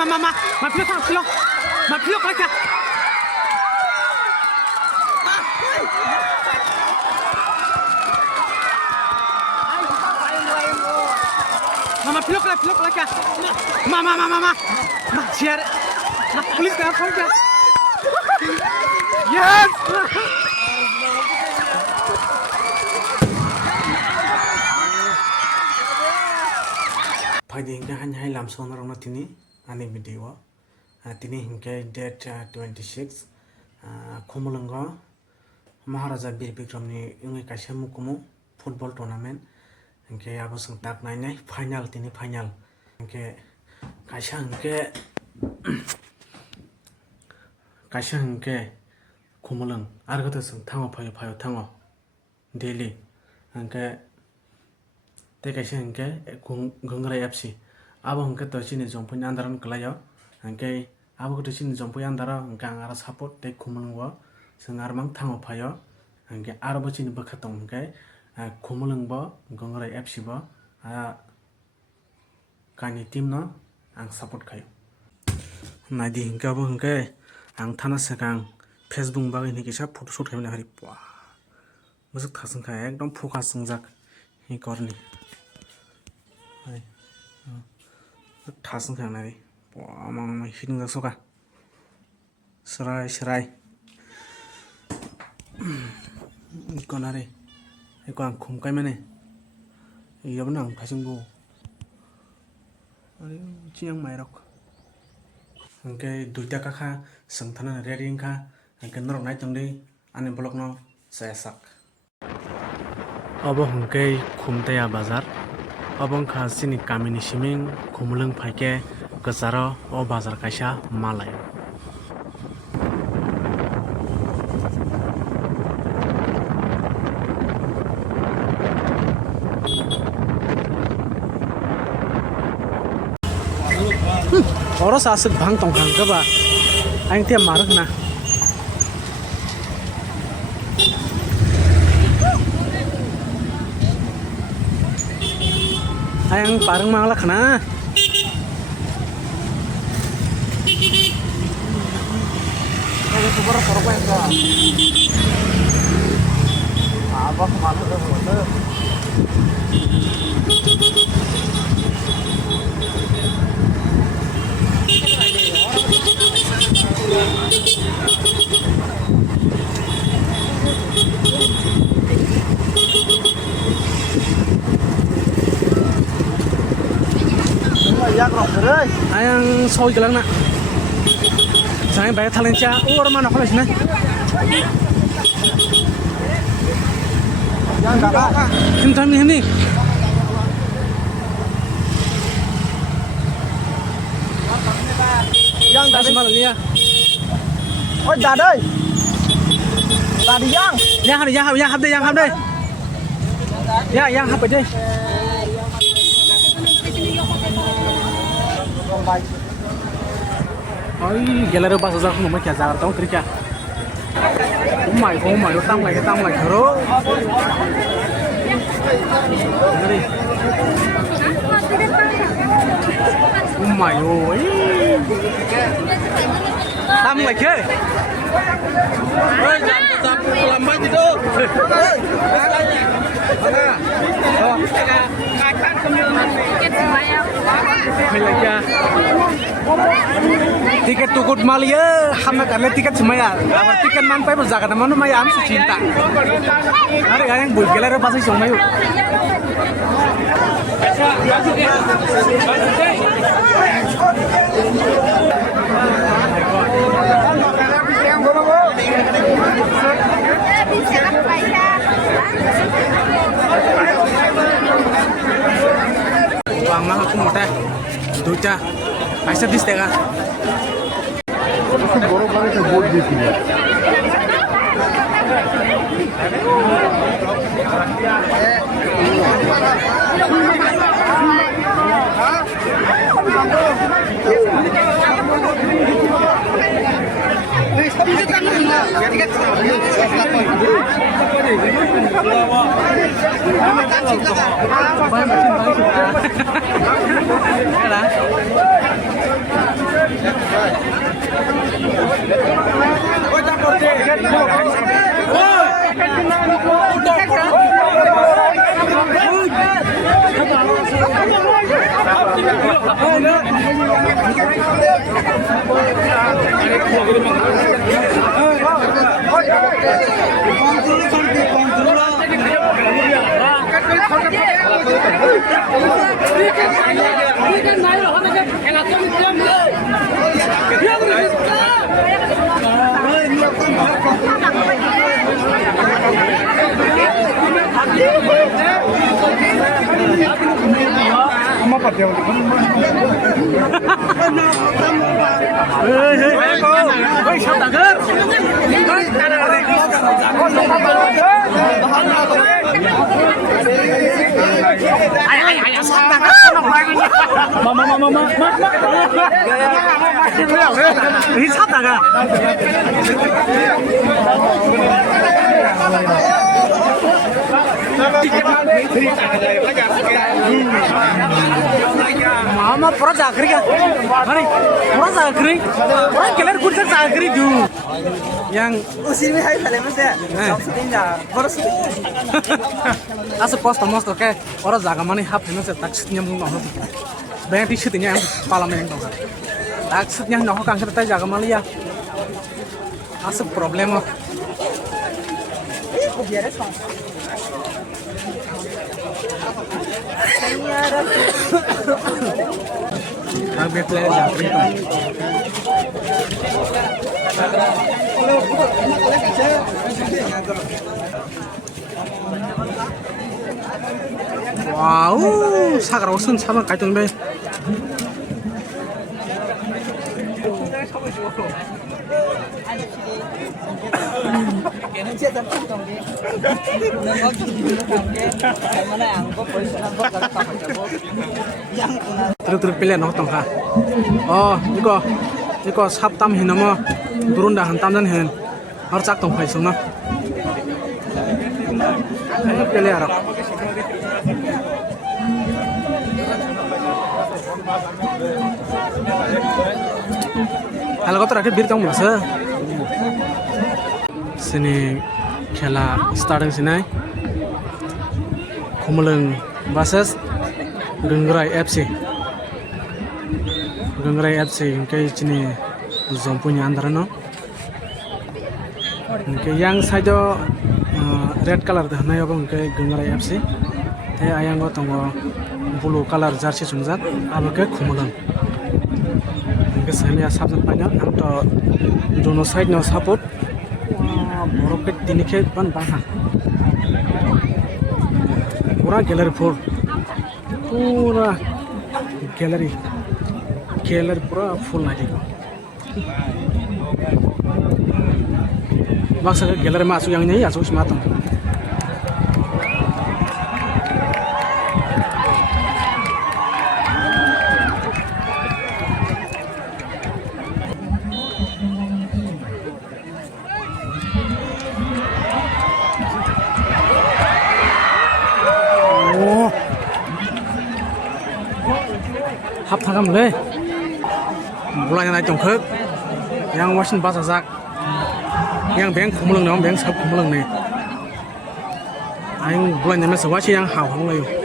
มาพี่ทางพี่มาพี่อะไรกันมาพี่อะไรกันมาเชียร์มา police กันเขากัน yes Pagi hingga hanya hilam sonor orang tini ane video tini hingga date 26 Kumulangga Maharaja Bir Bikram ni ingai kaisa mukumu football tournament hingga abo sang tak nai final tini final hingga kaisa hingga Kumulang argata sang tango payo tango daily hingga Tekaisa hingga gungrai FC abo hingga to sini jompo andaran kelayo hingga abo to sini jompo andara hingga angara support te Kumulangwa sang armang tango payo hingga arbo sini bakatong hingga Kumulangba gungrai FC ba kani tim no ang support kayo nadi hingga abo hingga ang thana sakang Facebook ba ini kisa photo shoot kami hari pua masuk thasang kaya ekdom focus sangjak hi korni Thasang kang nari, amang hidung dak soka, serai, ikon nari, ikon kum kai mana, iya benar kasing bu, ari ciang mairok, angke duita kakak, sengtana ready angka, angke norok naik tungdi, ane blok no saya sak. Abo angke kum taya bazar. Abang khasini kamini siming Kumulang paike kesaro o bazar kaisa malay. Oros asik bang tongkang ke ba? Aing tiap maruk na. Ayang parang manglak na. Apa kemana tuh? Ayang soi gelang nak. Saya bayar talenca. Orang mana kalau sini? Yang kakak. Kentam ni. Yang tadi malam ni ya. Oh dah deh. Tadi yang. Yang hab deh. Ya yang hab deh. Ôi, galera bas azar không mà kia azar tao kiri kia. Oh my, tam lại thरो. Ngeri. Oh my ôi. Tam lại kia. Ôi, jam lambat itu. Tiket tukut malia, hamba karena tiket semaya. Awal tiket manpai berzakat, mana maya am cinta. Hari yang buat galera pasti semua yuk. Bang mah aku moda, duta, ऐसा this देगा बड़ो बड़े से board देखी है Ada Mama pura zakri kan? Hari pura zakri, pura kelar kurang zakri tu. Yang उसी में है पहले में से सबसे दिन जा बरस asal pos tomas tu ke orang zaga mana hap ni macam tak setnya mungkin noh. Banyak di setnya yang parlimen yang tu. Tak setnya noh kan sebab tak zaga mana ya. Asal problem. biar es Habis tu zakri tu. Wow, sagar osun sama kaitun be. Terus pilih noh tong ha. Oh, iko sab tam hinamo durun dah hantam dan hin. Harus cak tong hai sung na. Pilih arah. Kalau kau terakhir bir tong masa. Sini khela starting sini. Kumulung versus Gengrai FC. Gengrai FC ke sini zompunya antara no. Ke yang saja red color dah na yobong ke Gengrai FC. Te ayang go tongo blue color jersey sunjat abo ke Kumulung. Ke sini sabjat banyak anto dono side no support. Borok ke tini ke ban bangha. Pura gallery full. Pura gallery pura full lagi. Maksud gallery masuk yang ini masuk sematang. Hấp thang lên, bulan này trồng khớp, yang wasin basa zak, yang beng kumulung này, beng sập kumulung này, anh bulan này mình sẽ wasin yang hào khôngเลย.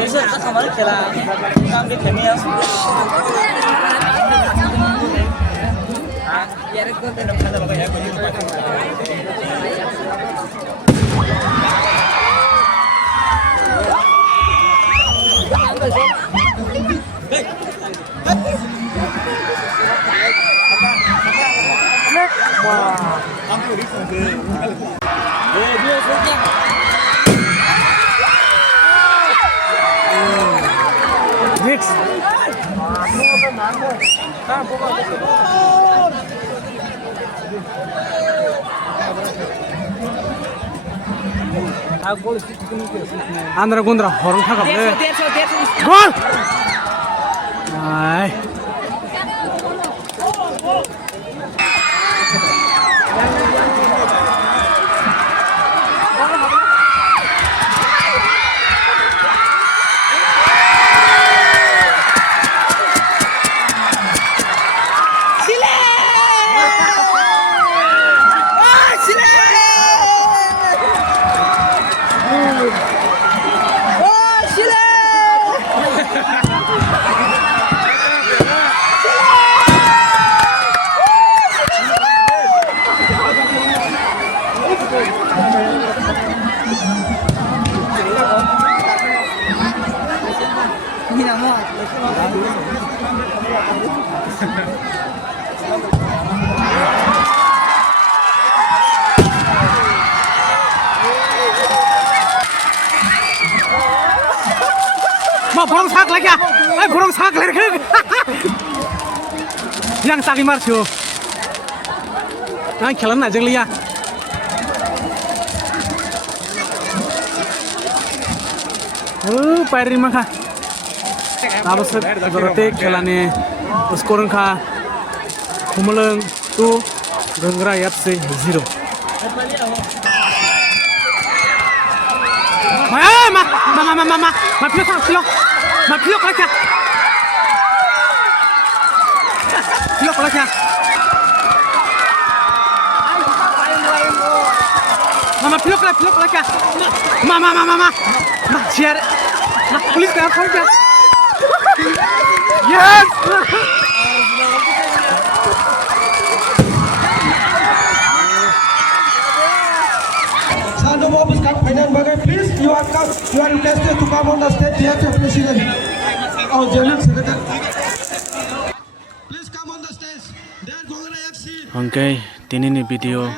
Bisa sama kela. Kami kini ya. Ya rekod dan kata bapak ya. Mix. Andra Gundra horn thakap le. Gol. Ai. Ma burung sak lagi ya. Burung sak lagi. Yang saki marchu. Nah, खेलन ना जंगलिया. पैरी मखा. अब सब बरते खेलाने score का खुमलंग 2 गंगरा FC 0. Ma pilok lagi. Pilok lagi. Mama pilok lagi. Mama. Share. Police ka phone ka. Yes. Sando Bob is final bagai. Please, you are requested to come on the stage. We have the president, our general secretary. Please come on the stage. Then Gongara FC. Okay, ini video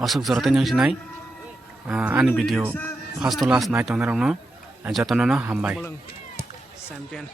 asuk zorate yang sinai. Ani video first to last night on the round. Jatono hambai. Champion.